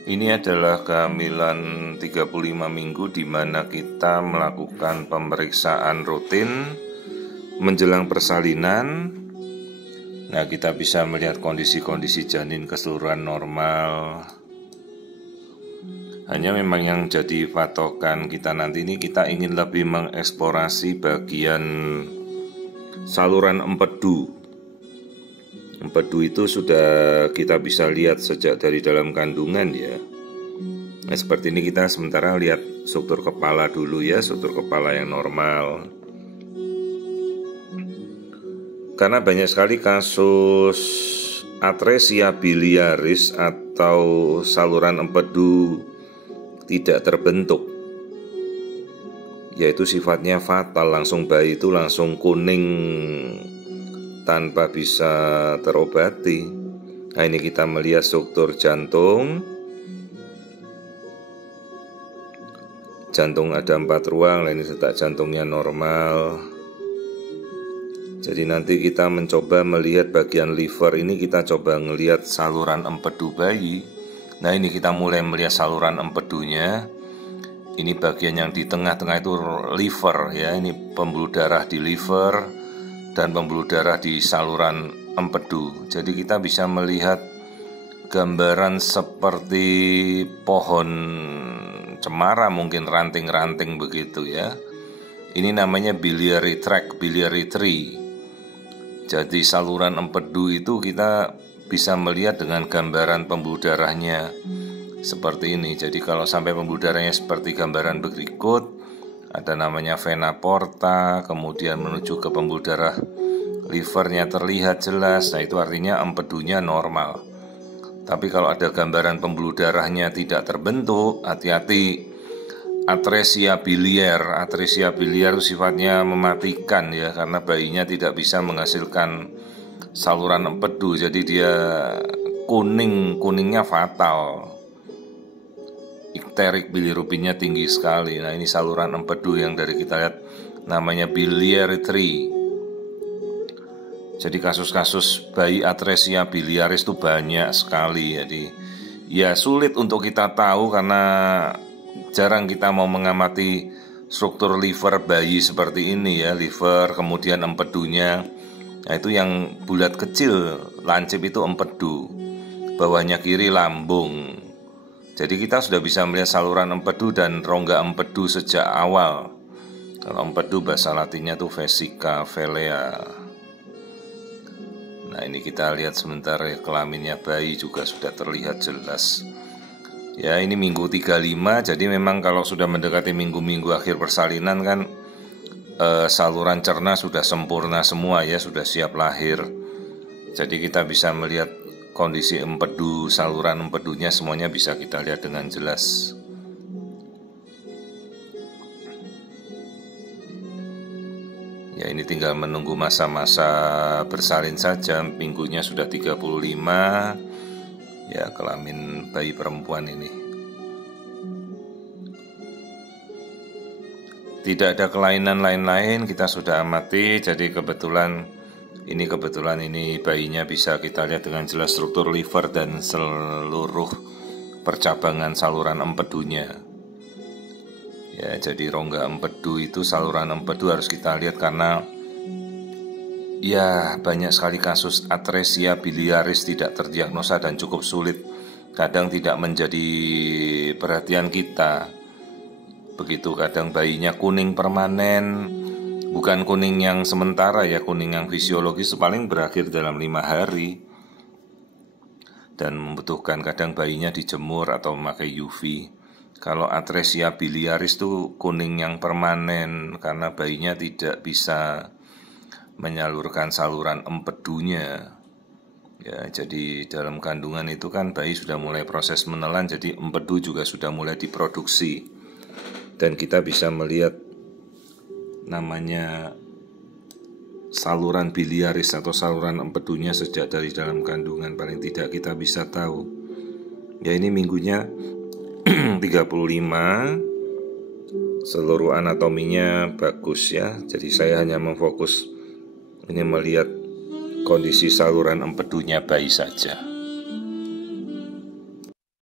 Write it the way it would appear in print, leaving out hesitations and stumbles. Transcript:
Ini adalah kehamilan 35 minggu di mana kita melakukan pemeriksaan rutin menjelang persalinan. Nah, kita bisa melihat kondisi-kondisi janin keseluruhan normal. Hanya memang yang jadi patokan kita nanti ini, kita ingin lebih mengeksplorasi bagian saluran empedu. Empedu itu sudah kita bisa lihat sejak dari dalam kandungan ya. Nah, seperti ini kita sementara lihat struktur kepala dulu ya, struktur kepala yang normal. Karena banyak sekali kasus atresia biliaris atau saluran empedu tidak terbentuk, yaitu sifatnya fatal, langsung bayi itu langsung kuning tanpa bisa terobati. Nah, ini kita melihat struktur jantung. Jantung ada 4 ruang, ini detak jantungnya normal. Jadi nanti kita mencoba melihat bagian liver ini, kita coba melihat saluran empedu bayi. Nah, ini kita mulai melihat saluran empedunya. Ini bagian yang di tengah-tengah itu liver ya, ini pembuluh darah di liver dan pembuluh darah di saluran empedu. Jadi kita bisa melihat gambaran seperti pohon cemara, mungkin ranting-ranting begitu ya. Ini namanya biliary tract, biliary tree. Jadi saluran empedu itu kita bisa melihat dengan gambaran pembuluh darahnya seperti ini. Jadi kalau sampai pembuluh darahnya seperti gambaran berikut, ada namanya vena porta, kemudian menuju ke pembuluh darah livernya terlihat jelas. Nah, itu artinya empedunya normal. Tapi kalau ada gambaran pembuluh darahnya tidak terbentuk, hati-hati, atresia biliar. Atresia biliar itu sifatnya mematikan ya, karena bayinya tidak bisa menghasilkan saluran empedu. Jadi dia kuningnya fatal. Ikterik bilirubinnya tinggi sekali. Nah, ini saluran empedu yang dari kita lihat namanya biliary tree. Jadi kasus-kasus bayi atresia biliaris itu banyak sekali. Jadi ya sulit untuk kita tahu karena jarang kita mau mengamati struktur liver bayi seperti ini ya. Liver, kemudian empedunya. Nah, itu yang bulat kecil, lancip itu empedu. Bawahnya kiri lambung. Jadi kita sudah bisa melihat saluran empedu dan rongga empedu sejak awal. Kalau empedu bahasa latinnya itu vesica, velea. Nah, ini kita lihat sebentar ya, kelaminnya bayi juga sudah terlihat jelas. Ya, ini minggu 35, jadi memang kalau sudah mendekati minggu-minggu akhir persalinan kan saluran cerna sudah sempurna semua ya, sudah siap lahir. Jadi kita bisa melihat kondisi empedu, saluran empedunya semuanya bisa kita lihat dengan jelas. Ya, ini tinggal menunggu masa-masa bersalin saja. Minggunya sudah 35. Ya, kelamin bayi perempuan ini. Tidak ada kelainan lain-lain, kita sudah amati. Jadi kebetulan ini bayinya bisa kita lihat dengan jelas struktur liver dan seluruh percabangan saluran empedunya. Ya, jadi rongga empedu itu, saluran empedu harus kita lihat karena ya banyak sekali kasus atresia biliaris tidak terdiagnosa dan cukup sulit. Kadang tidak menjadi perhatian kita. Begitu, kadang bayinya kuning permanen, bukan kuning yang sementara ya, kuning yang fisiologis paling berakhir dalam 5 hari. Dan membutuhkan kadang bayinya dijemur atau memakai UV. Kalau atresia biliaris itu kuning yang permanen karena bayinya tidak bisa menyalurkan saluran empedunya. Ya, jadi dalam kandungan itu kan bayi sudah mulai proses menelan, jadi empedu juga sudah mulai diproduksi. Dan kita bisa melihat namanya saluran biliaris atau saluran empedunya sejak dari dalam kandungan, paling tidak kita bisa tahu. Ya, ini minggunya 35, seluruh anatominya bagus ya. Jadi saya hanya memfokus ini melihat kondisi saluran empedunya bayi saja.